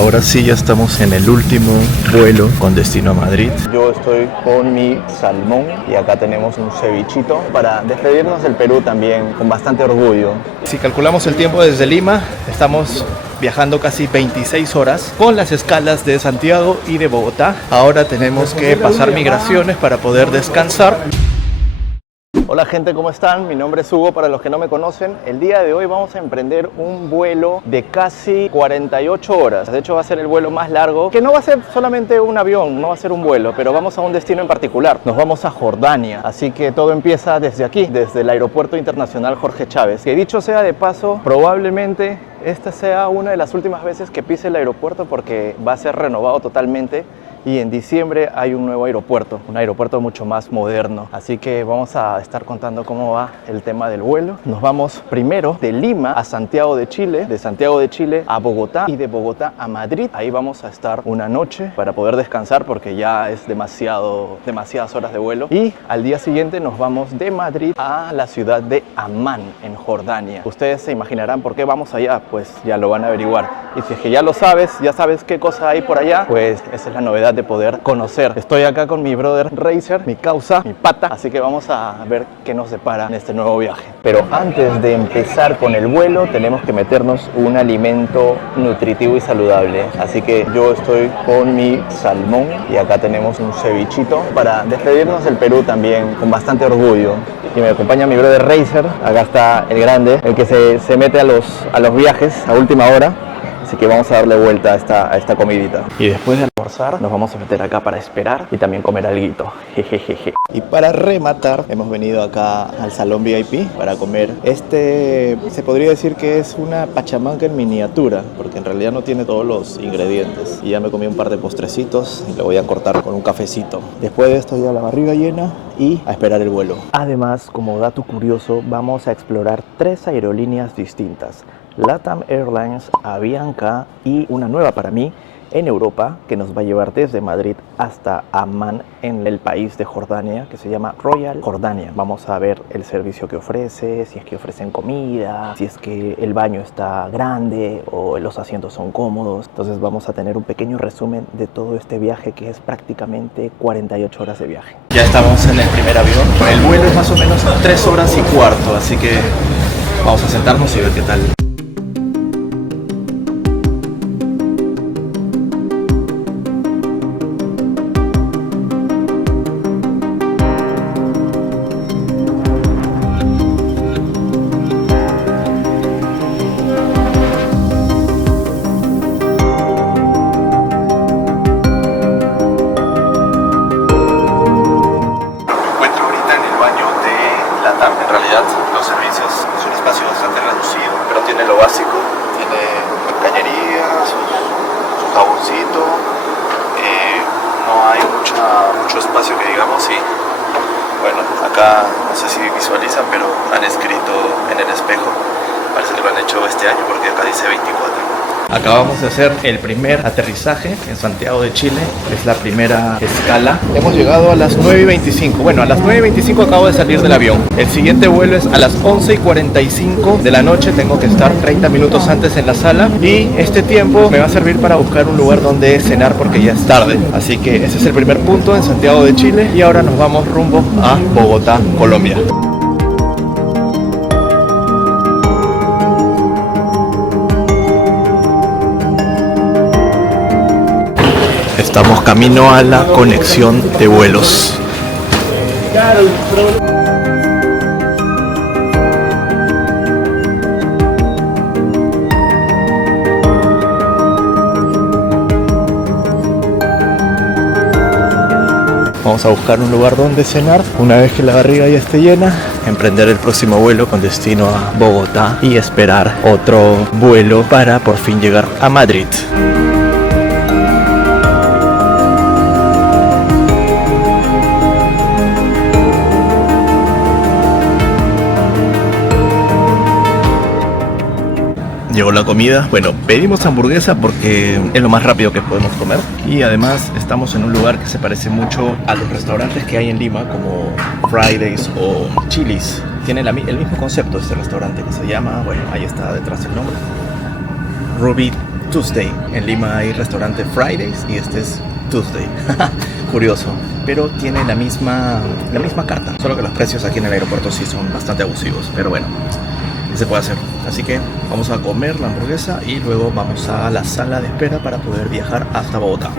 Ahora sí ya estamos en el último vuelo con destino a Madrid. Yo estoy con mi salmón y acá tenemos un cevichito para despedirnos del Perú también con bastante orgullo. Si calculamos el tiempo desde Lima, estamos viajando casi 26 horas con las escalas de Santiago y de Bogotá. Ahora tenemos que pasar migraciones para poder descansar. Hola gente, ¿cómo están? Mi nombre es Hugo, para los que no me conocen. El día de hoy vamos a emprender un vuelo de casi 48 horas. De hecho va a ser el vuelo más largo, que no va a ser solamente un avión, no va a ser un vuelo, pero vamos a un destino en particular. Nos vamos a Jordania, así que todo empieza desde aquí, desde el Aeropuerto Internacional Jorge Chávez. Que dicho sea de paso, probablemente esta sea una de las últimas veces que pise el aeropuerto porque va a ser renovado totalmente. Y en diciembre hay un nuevo aeropuerto, un aeropuerto mucho más moderno. Así que vamos a estar contando cómo va el tema del vuelo. Nos vamos primero de Lima a Santiago de Chile, de Santiago de Chile a Bogotá y de Bogotá a Madrid. Ahí vamos a estar una noche para poder descansar porque ya es demasiadas horas de vuelo. Y al día siguiente nos vamos de Madrid a la ciudad de Amán, en Jordania. Ustedes se imaginarán por qué vamos allá, pues ya lo van a averiguar. Y si es que ya lo sabes, ya sabes qué cosa hay por allá, pues esa es la novedad de poder conocer. Estoy acá con mi brother Racer, mi causa, mi pata, así que vamos a ver qué nos depara en este nuevo viaje. Pero antes de empezar con el vuelo, tenemos que meternos un alimento nutritivo y saludable. Así que yo estoy con mi salmón y acá tenemos un cevichito para despedirnos del Perú también con bastante orgullo. Y me acompaña mi brother Racer, acá está el grande, el que se mete a los viajes a última hora. Así que vamos a darle vuelta a esta comidita. Y después de almorzar, nos vamos a meter acá para esperar y también comer alguito. Jejejeje. Y para rematar, hemos venido acá al salón VIP para comer. Se podría decir que es una pachamanca en miniatura, porque en realidad no tiene todos los ingredientes. Y ya me comí un par de postrecitos y lo voy a cortar con un cafecito. Después de esto ya la barriga llena y a esperar el vuelo. Además, como dato curioso, vamos a explorar 3 aerolíneas distintas: LATAM Airlines, Avianca y una nueva para mí en Europa que nos va a llevar desde Madrid hasta Amán, en el país de Jordania, que se llama Royal Jordania. Vamos a ver el servicio que ofrece, si es que ofrecen comida, si es que el baño está grande o los asientos son cómodos. Entonces vamos a tener un pequeño resumen de todo este viaje, que es prácticamente 48 horas de viaje. Ya estamos en el primer avión. El vuelo es más o menos 3 horas y cuarto, así que vamos a sentarnos y ver qué tal. Los servicios es un espacio bastante reducido, pero tiene lo básico, tiene cañería, su jaboncito, no hay mucho espacio que digamos, y bueno, acá no sé si visualizan, pero han escrito en el espejo, parece que lo han hecho este año porque acá dice 24. Acabamos de hacer el primer aterrizaje en Santiago de Chile, es la primera escala. Hemos llegado a las 9:25, bueno, a las 9:25 acabo de salir del avión. El siguiente vuelo es a las 11:45 de la noche, tengo que estar 30 minutos antes en la sala y este tiempo me va a servir para buscar un lugar donde cenar porque ya es tarde. Así que ese es el primer punto en Santiago de Chile y ahora nos vamos rumbo a Bogotá, Colombia. Estamos camino a la conexión de vuelos. Vamos a buscar un lugar donde cenar. Una vez que la barriga ya esté llena, emprender el próximo vuelo con destino a Bogotá y esperar otro vuelo para por fin llegar a Madrid. Llegó la comida. Bueno, pedimos hamburguesa porque es lo más rápido que podemos comer. Y además estamos en un lugar que se parece mucho a los restaurantes que hay en Lima, como Fridays o Chili's. Tiene el mismo concepto este restaurante, que se llama, bueno, ahí está detrás el nombre, Ruby Tuesday. En Lima hay restaurante Fridays y este es Tuesday. Curioso, pero tiene la misma carta, solo que los precios aquí en el aeropuerto sí son bastante abusivos, pero bueno, se puede hacer. Así que vamos a comer la hamburguesa y luego vamos a la sala de espera para poder viajar hasta Bogotá.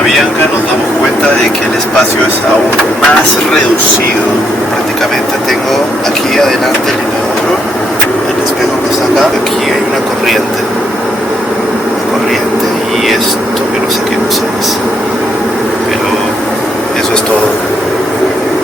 Avianca nos damos cuenta de que el espacio es aún más reducido. Prácticamente tengo aquí adelante el inodoro, el espejo que está acá, aquí hay una corriente y esto que no sé qué cosa es, pero eso es todo,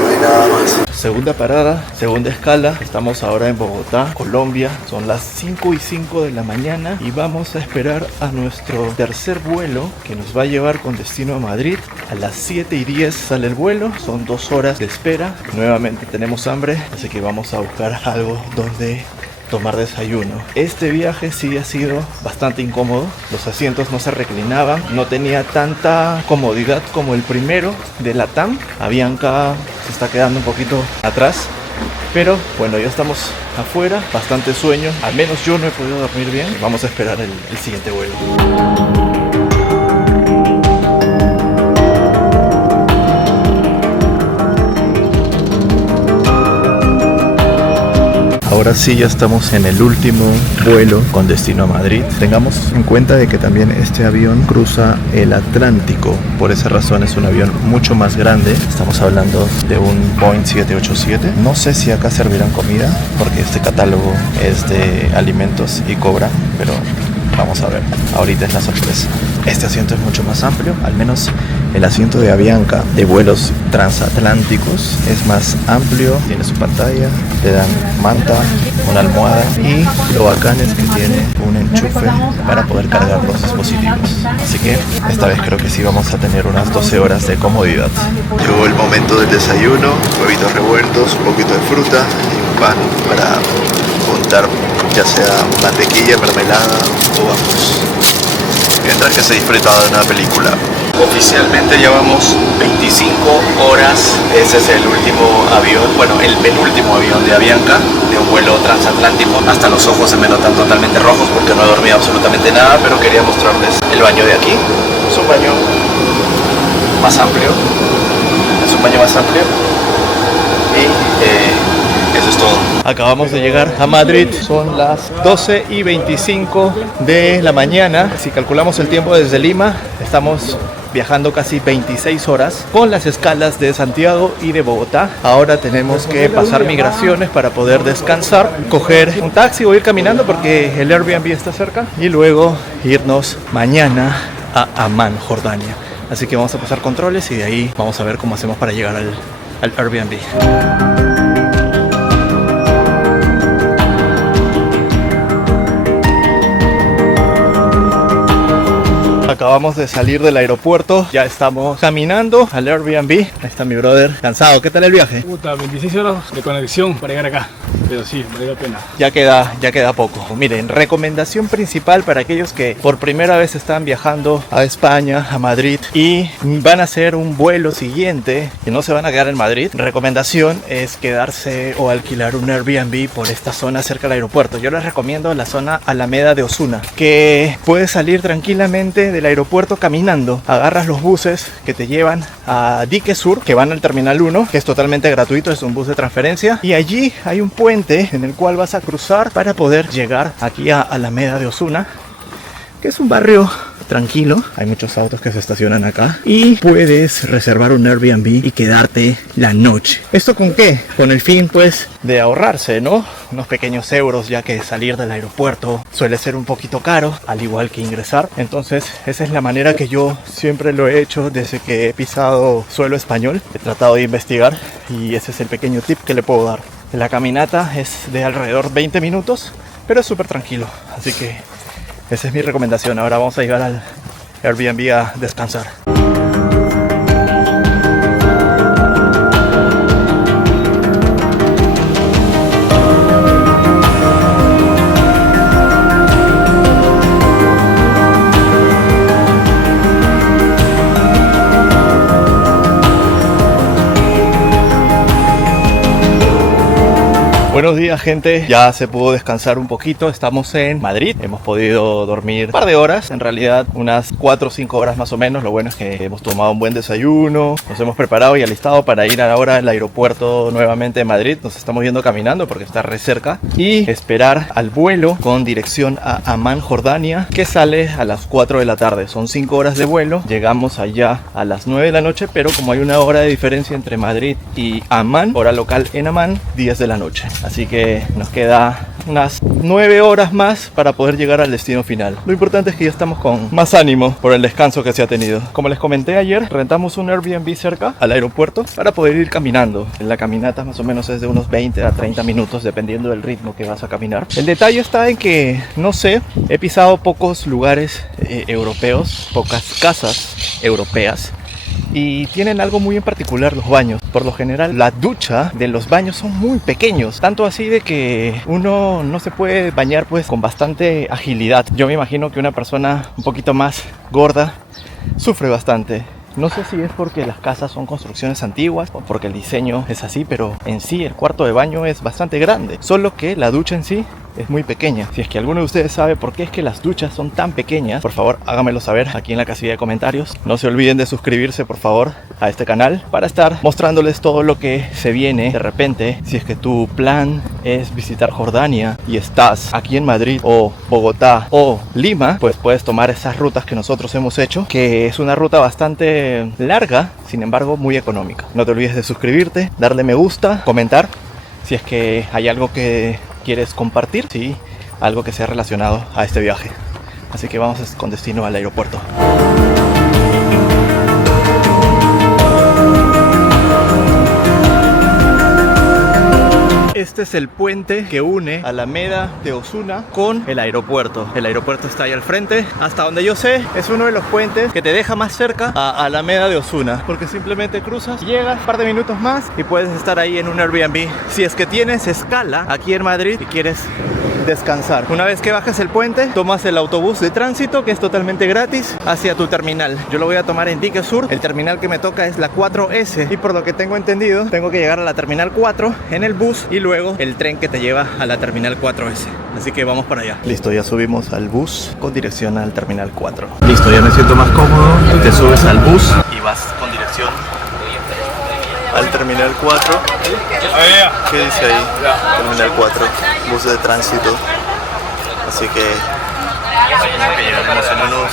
no hay nada más. Segunda parada, segunda escala. Estamos ahora en Bogotá, Colombia. Son las 5:05 de la mañana y vamos a esperar a nuestro tercer vuelo que nos va a llevar con destino a Madrid. A las 7:10 sale el vuelo, son 2 horas de espera. Nuevamente tenemos hambre, así que vamos a buscar algo donde tomar desayuno. Este viaje sí ha sido bastante incómodo. Los asientos no se reclinaban, no tenía tanta comodidad como el primero de LATAM. Avianca se está quedando un poquito atrás, pero bueno, ya estamos afuera, bastante sueño, al menos yo no he podido dormir bien. Vamos a esperar el siguiente vuelo. Ahora sí, ya estamos en el último vuelo con destino a Madrid. Tengamos en cuenta de que también este avión cruza el Atlántico. Por esa razón es un avión mucho más grande. Estamos hablando de un Boeing 787. No sé si acá servirán comida, porque este catálogo es de alimentos y cobran, pero vamos a ver. Ahorita es la sorpresa. Este asiento es mucho más amplio, al menos el asiento de Avianca de vuelos transatlánticos es más amplio, tiene su pantalla, te dan manta, una almohada y lo bacán es que tiene un enchufe para poder cargar los dispositivos. Así que esta vez creo que sí vamos a tener unas 12 horas de comodidad. Llegó el momento del desayuno, huevitos revueltos, un poquito de fruta y un pan para untar ya sea mantequilla, mermelada o ambos, mientras que se disfruta de una película. Oficialmente llevamos 25 horas, ese es el último avión, bueno, el penúltimo avión de Avianca, de un vuelo transatlántico. Hasta los ojos se me notan totalmente rojos porque no he dormido absolutamente nada, pero quería mostrarles el baño de aquí. Es un baño más amplio, y eso es todo. Acabamos de llegar a Madrid, son las 12:25 de la mañana. Si calculamos el tiempo desde Lima, estamos viajando casi 26 horas con las escalas de Santiago y de Bogotá. Ahora tenemos que pasar migraciones para poder descansar, coger un taxi o ir caminando porque el Airbnb está cerca y luego irnos mañana a Amán, Jordania. Así que vamos a pasar controles y de ahí vamos a ver cómo hacemos para llegar al Airbnb. Acabamos de salir del aeropuerto, ya estamos caminando al Airbnb. Ahí está mi brother, cansado. ¿Qué tal el viaje? Puta, 26 horas de conexión para llegar acá, pero sí, vale la pena. Ya queda poco. Miren, recomendación principal para aquellos que por primera vez están viajando a España, a Madrid y van a hacer un vuelo siguiente y no se van a quedar en Madrid. Recomendación es quedarse o alquilar un Airbnb por esta zona cerca del aeropuerto. Yo les recomiendo la zona Alameda de Osuna, que puedes salir tranquilamente del aeropuerto caminando. Agarras los buses que te llevan a Dique Sur, que van al Terminal 1, que es totalmente gratuito, es un bus de transferencia, y allí hay un puente en el cual vas a cruzar para poder llegar aquí a Alameda de Osuna, que es un barrio tranquilo. Hay muchos autos que se estacionan acá y puedes reservar un Airbnb y quedarte la noche. ¿Esto con qué? Con el fin pues de ahorrarse, ¿no? Unos pequeños euros, ya que salir del aeropuerto suele ser un poquito caro, al igual que ingresar. Entonces esa es la manera que yo siempre lo he hecho desde que he pisado suelo español. He tratado de investigar y ese es el pequeño tip que le puedo dar. La caminata es de alrededor 20 minutos, pero es súper tranquilo, así que esa es mi recomendación. Ahora vamos a llegar al Airbnb a descansar. Buenos días, gente. Ya se pudo descansar un poquito. Estamos en Madrid. Hemos podido dormir un par de horas. En realidad, unas 4 o 5 horas más o menos. Lo bueno es que hemos tomado un buen desayuno. Nos hemos preparado y alistado para ir ahora al aeropuerto nuevamente de Madrid. Nos estamos yendo caminando porque está re cerca. Y esperar al vuelo con dirección a Amán, Jordania, que sale a las 4 de la tarde. Son 5 horas de vuelo. Llegamos allá a las 9 de la noche, pero como hay una hora de diferencia entre Madrid y Amán, hora local en Amán, 10 de la noche. Así que nos queda unas 9 horas más para poder llegar al destino final. Lo importante es que ya estamos con más ánimo por el descanso que se ha tenido. Como les comenté ayer, rentamos un Airbnb cerca al aeropuerto para poder ir caminando. La caminata más o menos es de unos 20 a 30 minutos dependiendo del ritmo que vas a caminar. El detalle está en que, no sé, he pisado pocos lugares europeos, pocas casas europeas, y tienen algo muy en particular los baños. Por lo general, la ducha de los baños son muy pequeños, tanto así de que uno no se puede bañar pues con bastante agilidad. Yo me imagino que una persona un poquito más gorda sufre bastante. No sé si es porque las casas son construcciones antiguas o porque el diseño es así, pero en sí el cuarto de baño es bastante grande, solo que la ducha en sí es muy pequeña. Si es que alguno de ustedes sabe por qué es que las duchas son tan pequeñas, por favor háganmelo saber aquí en la casilla de comentarios. No se olviden de suscribirse por favor a este canal para estar mostrándoles todo lo que se viene de repente. Si es que tu plan es visitar Jordania y estás aquí en Madrid o Bogotá o Lima, pues puedes tomar esas rutas que nosotros hemos hecho, que es una ruta bastante larga, sin embargo muy económica. No te olvides de suscribirte, darle me gusta, comentar si es que hay algo que quieres compartir, sí, algo que sea relacionado a este viaje. Así que vamos con destino al aeropuerto. Este es el puente que une Alameda de Osuna con el aeropuerto. El aeropuerto está ahí al frente. Hasta donde yo sé, es uno de los puentes que te deja más cerca a Alameda de Osuna, porque simplemente cruzas, llegas un par de minutos más y puedes estar ahí en un Airbnb. Si es que tienes escala aquí en Madrid y quieres descansar. Una vez que bajas el puente, tomas el autobús de tránsito, que es totalmente gratis, hacia tu terminal. Yo lo voy a tomar en Dique Sur. El terminal que me toca es la 4S y por lo que tengo entendido, tengo que llegar a la terminal 4 en el bus y luego el tren que te lleva a la terminal 4S. Así que vamos para allá. Listo, ya subimos al bus con dirección al terminal 4. Listo, ya me siento más cómodo. Te subes al bus y vas con dirección al terminal 4. ¿Qué dice ahí? Terminal 4, bus de tránsito. Así que llegaremos en unos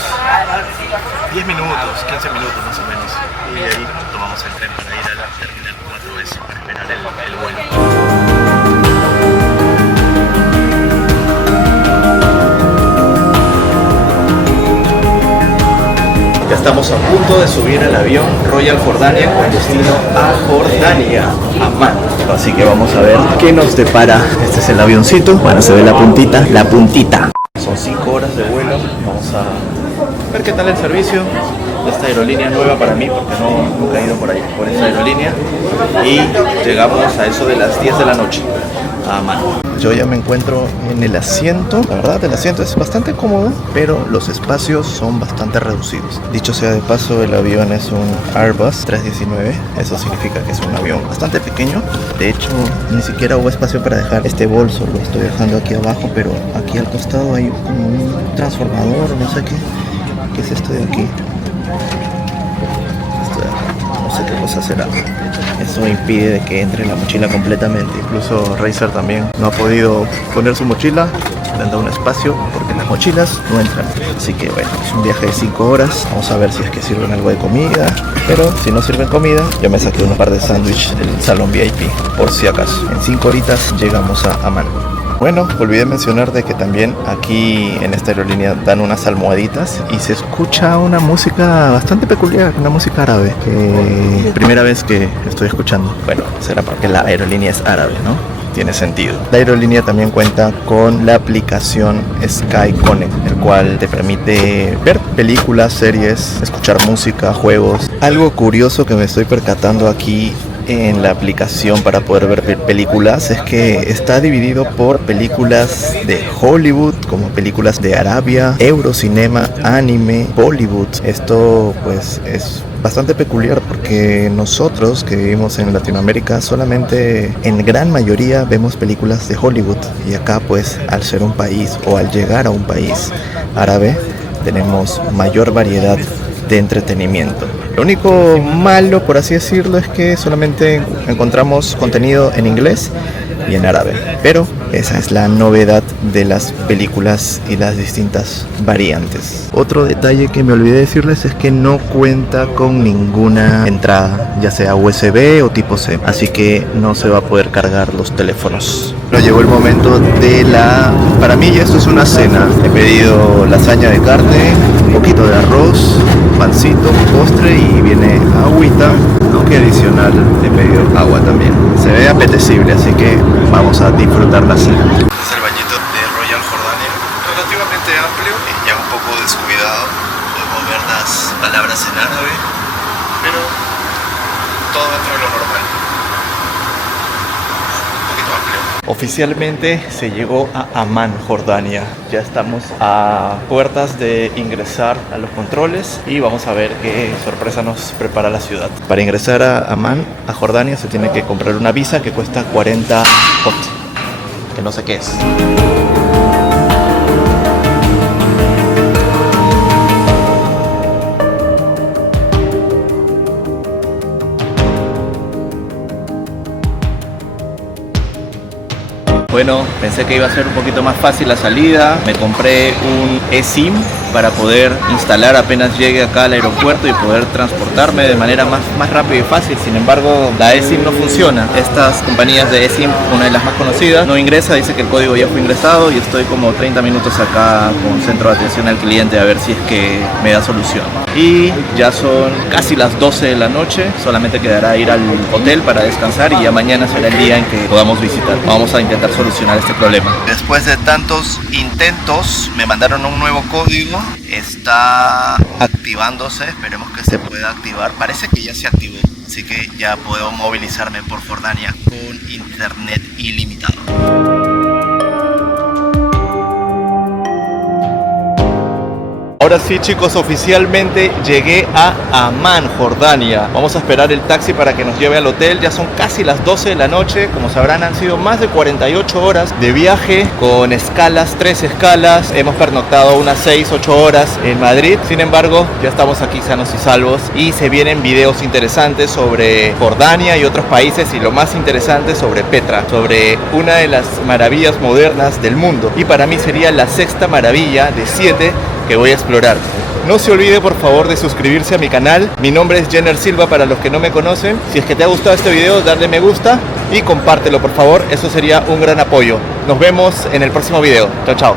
10 minutos, 15 minutos más o menos. Y de ahí tomamos el tren para ir a la terminal 4S para esperar el vuelo. Ya estamos a punto de subir al avión Royal Jordania con destino a Jordania, Amán. Así que vamos a ver qué nos depara. Este es el avioncito. Bueno, se ve la puntita. La puntita. Son 5 horas de vuelo. Vamos a ver qué tal el servicio. Esta aerolínea es nueva para mí porque nunca he ido por esta aerolínea. Y llegamos a eso de las 10 de la noche a Amán. Yo ya me encuentro en el asiento. La verdad, el asiento es bastante cómodo, pero los espacios son bastante reducidos. Dicho sea de paso, el avión es un Airbus 319. Eso significa que es un avión bastante pequeño. De hecho, ni siquiera hubo espacio para dejar este bolso. Lo estoy dejando aquí abajo, pero aquí al costado hay un transformador, no sé qué. ¿Qué es esto de aquí? Esto de acá. No sé qué cosa será. Eso impide de que entre la mochila completamente. Incluso Razer también no ha podido poner su mochila. Le han dado un espacio porque las mochilas no entran. Así que bueno, es un viaje de 5 horas. Vamos a ver si es que sirven algo de comida. Pero si no sirven comida, ya me saqué un par de sándwiches del salón VIP, por si acaso. En 5 horitas llegamos a Amán. Bueno, olvidé mencionar de que también aquí en esta aerolínea dan unas almohaditas y se escucha una música bastante peculiar, una música árabe, que primera vez que estoy escuchando. Bueno, será porque la aerolínea es árabe, ¿no? Tiene sentido. La aerolínea también cuenta con la aplicación Sky Connect, el cual te permite ver películas, series, escuchar música, juegos. Algo curioso que me estoy percatando aquí en la aplicación para poder ver películas es que está dividido por películas de Hollywood, como películas de Arabia, Eurocinema, anime, Bollywood. Esto pues es bastante peculiar porque nosotros que vivimos en Latinoamérica solamente en gran mayoría vemos películas de Hollywood, y acá pues al ser un país o al llegar a un país árabe tenemos mayor variedad de entretenimiento. Lo único malo, por así decirlo, es que solamente encontramos contenido en inglés y en árabe, pero esa es la novedad de las películas y las distintas variantes. Otro detalle que me olvidé decirles es que no cuenta con ninguna entrada, ya sea USB o tipo C, así que no se va a poder cargar los teléfonos. Pero llegó el momento de para mí ya esto es una cena. He pedido lasaña de carne, un poquito de arroz, pancito, postre y viene agüita, aunque adicional he pedido agua también. Se ve apetecible, así que vamos a disfrutar la cena. Este es el bañito de Royal Jordania, relativamente amplio, ya un poco descuidado. Podemos ver las palabras en árabe, pero todo dentro de lo normal. Un poquito amplio. Oficialmente se llegó a Amán, Jordania. Ya estamos a puertas de ingresar a los controles y vamos a ver qué sorpresa nos prepara la ciudad. Para ingresar a Amán, a Jordania, se tiene que comprar una visa que cuesta 40 hot, que no sé qué es. Bueno, pensé que iba a ser un poquito más fácil la salida. Me compré un eSIM para poder instalar apenas llegue acá al aeropuerto y poder transportarme de manera más rápida y fácil. Sin embargo, la eSIM no funciona. Estas compañías de eSIM, una de las más conocidas, no ingresa, dice que el código ya fue ingresado y estoy como 30 minutos acá con centro de atención al cliente a ver si es que me da solución. Y ya son casi las 12 de la noche, solamente quedará ir al hotel para descansar y ya mañana será el día en que podamos visitar. Vamos a intentar solucionar este problema. Después de tantos intentos, me mandaron un nuevo código. Está activándose, esperemos que se pueda activar. Parece que ya se activó, así que ya puedo movilizarme por Jordania con internet ilimitado. Ahora sí, chicos, oficialmente llegué a Amán, Jordania. Vamos a esperar el taxi para que nos lleve al hotel. Ya son casi las 12 de la noche. Como sabrán, han sido más de 48 horas de viaje con escalas, 3 escalas. Hemos pernoctado unas 6-8 horas en Madrid. Sin embargo, ya estamos aquí sanos y salvos y se vienen videos interesantes sobre Jordania y otros países, y lo más interesante sobre Petra, sobre una de las maravillas modernas del mundo. Y para mí sería la 6ª maravilla de 7 que voy a explorar. No se olvide por favor de suscribirse a mi canal. Mi nombre es Jenner Silva para los que no me conocen. Si es que te ha gustado este video, darle me gusta y compártelo por favor, eso sería un gran apoyo. Nos vemos en el próximo video. Chao, chao.